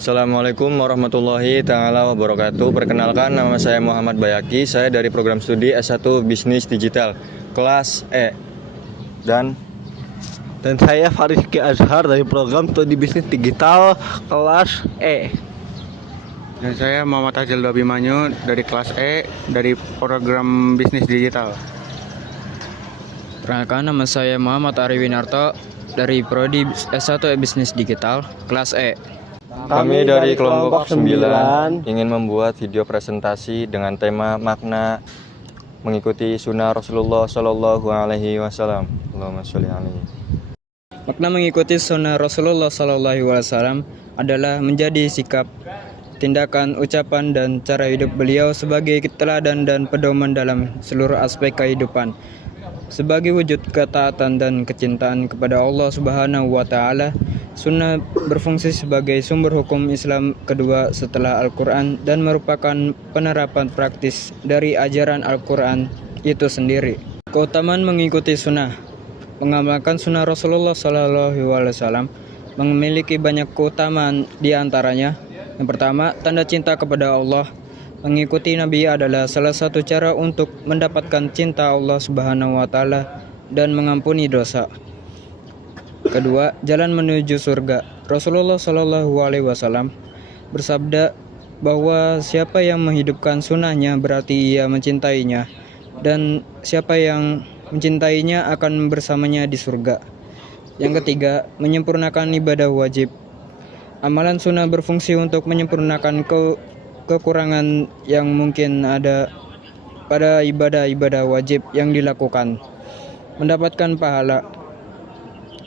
Assalamualaikum warahmatullahi taala wabarakatuh. Perkenalkan, nama saya Muhammad Bayaki. Saya dari program studi S1 Bisnis Digital kelas E. Dan saya Fariski Azhar dari program studi bisnis digital kelas E. Dan saya Muhammad Azil Abimanyu dari kelas E dari program bisnis digital. Perkenalkan, nama saya Muhammad Ari Winarto dari prodi S1 Bisnis Digital kelas E. kami dari kelompok 9 ingin membuat video presentasi dengan tema makna mengikuti sunnah Rasulullah Shallallahu Alaihi Wasallam. Allahumma sholli alaihi. Makna mengikuti sunnah Rasulullah SAW adalah menjadi sikap, tindakan, ucapan, dan cara hidup beliau sebagai teladan dan pedoman dalam seluruh aspek kehidupan. Sebagai wujud ketaatan dan kecintaan kepada Allah Subhanahu wa Ta'ala, sunnah berfungsi sebagai sumber hukum Islam kedua setelah Al-Quran dan merupakan penerapan praktis dari ajaran Al-Quran itu sendiri. Keutamaan mengikuti sunnah. Mengamalkan sunnah Rasulullah SAW memiliki banyak keutamaan, di antaranya yang pertama, tanda cinta kepada Allah. Mengikuti Nabi adalah salah satu cara untuk mendapatkan cinta Allah Subhanahu wa Ta'ala dan mengampuni dosa. Kedua, jalan menuju surga. Rasulullah Shallallahu Alaihi Wasallam bersabda bahwa siapa yang menghidupkan sunnahnya berarti ia mencintainya, dan siapa yang mencintainya akan bersamanya di surga. Yang ketiga, menyempurnakan ibadah wajib. Amalan sunnah berfungsi untuk menyempurnakan kekurangan yang mungkin ada pada ibadah-ibadah wajib yang dilakukan. Mendapatkan pahala.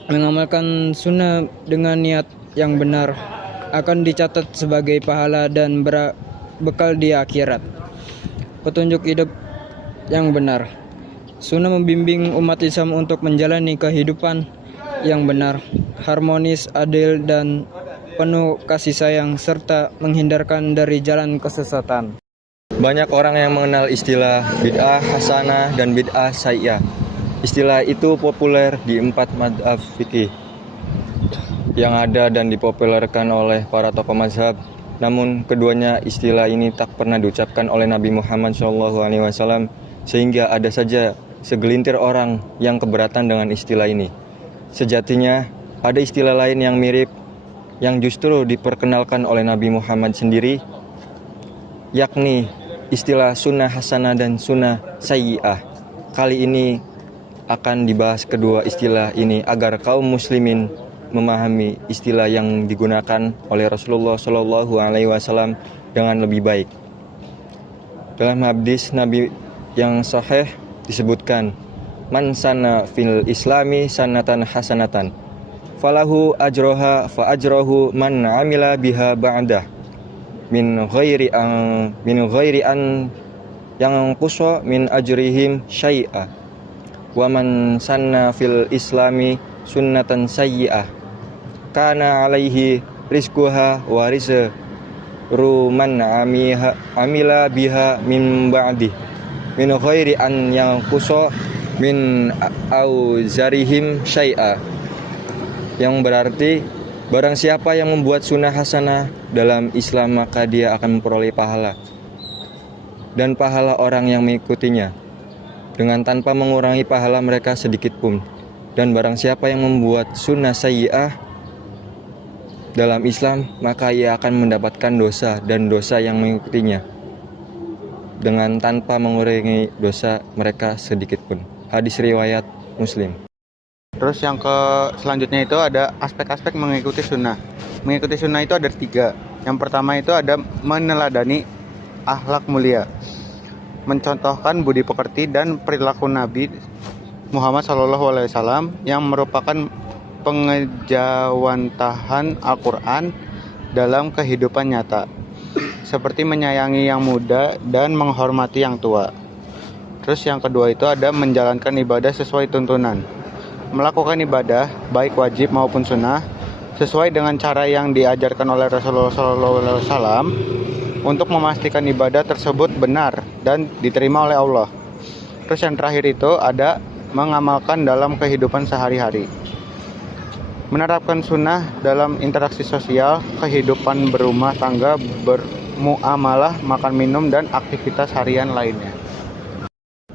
Mengamalkan sunnah dengan niat yang benar akan dicatat sebagai pahala dan bekal di akhirat. Petunjuk hidup yang benar. Sunnah membimbing umat Islam untuk menjalani kehidupan yang benar, harmonis, adil, dan penuh kasih sayang, serta menghindarkan dari jalan kesesatan. Banyak orang yang mengenal istilah bid'ah hasanah dan bid'ah sayyi'ah. Istilah itu populer di 4 mazhab fikih yang ada dan dipopulerkan oleh para tokoh mazhab. Namun keduanya istilah ini tak pernah diucapkan oleh Nabi Muhammad SAW, sehingga ada saja segelintir orang yang keberatan dengan istilah ini. Sejatinya ada istilah lain yang mirip yang justru diperkenalkan oleh Nabi Muhammad sendiri, yakni istilah sunnah hasanah dan sunnah sayyi'ah. Kali ini akan dibahas kedua istilah ini agar kaum muslimin memahami istilah yang digunakan oleh Rasulullah Shallallahu Alaihi Wasallam dengan lebih baik. Dalam hadis Nabi yang sahih disebutkan, man sana fil islami sanatan hasanatan falahu ajroha fa ajrohu man amila biha ba'dah min ghairi an yang kuso min ajrihim syai'a wa man sanna fil islami sunnatan sayyi'ah kana alaihi rizquha wa rizqu man amila biha min ba'di min ghairi an yang kuso min auzarihim syai'a, yang berarti barang siapa yang membuat sunnah hasanah dalam Islam maka dia akan memperoleh pahala dan pahala orang yang mengikutinya dengan tanpa mengurangi pahala mereka sedikit pun. Dan barang siapa yang membuat sunnah sayyi'ah dalam Islam maka ia akan mendapatkan dosa dan dosa yang mengikutinya dengan tanpa mengurangi dosa mereka sedikit pun. Hadis riwayat Muslim. Terus yang selanjutnya itu ada aspek-aspek mengikuti sunnah. Mengikuti sunnah itu ada 3. Yang pertama itu ada meneladani akhlak mulia, mencontohkan budi pekerti dan perilaku Nabi Muhammad SAW yang merupakan pengejawantahan Al-Quran dalam kehidupan nyata, seperti menyayangi yang muda dan menghormati yang tua. Terus yang kedua itu ada menjalankan ibadah sesuai tuntunan, melakukan ibadah baik wajib maupun sunnah sesuai dengan cara yang diajarkan oleh Rasulullah SAW untuk memastikan ibadah tersebut benar dan diterima oleh Allah. Terus yang terakhir itu ada mengamalkan dalam kehidupan sehari-hari. menerapkan sunnah dalam interaksi sosial, kehidupan berumah tangga, bermuamalah, makan minum, dan aktivitas harian lainnya.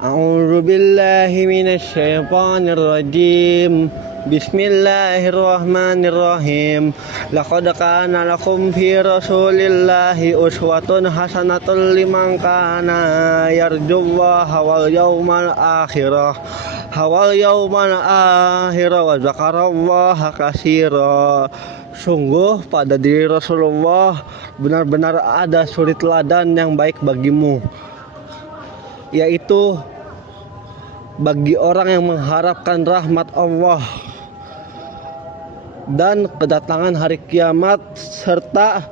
A'udzu billahi minasy syaithanir rajim. Bismillahirrahmanirrahim. Laqad kana lakum fi Rasulillahi uswatun hasanatun liman kana yarjullaha wal yawmal akhirah wa zakarallaha katsira. Sungguh pada diri Rasulullah benar-benar ada suri teladan yang baik bagimu, yaitu bagi orang yang mengharapkan rahmat Allah dan kedatangan hari kiamat, serta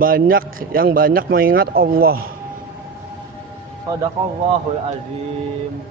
banyak mengingat Allah. Shadaqallahul azim.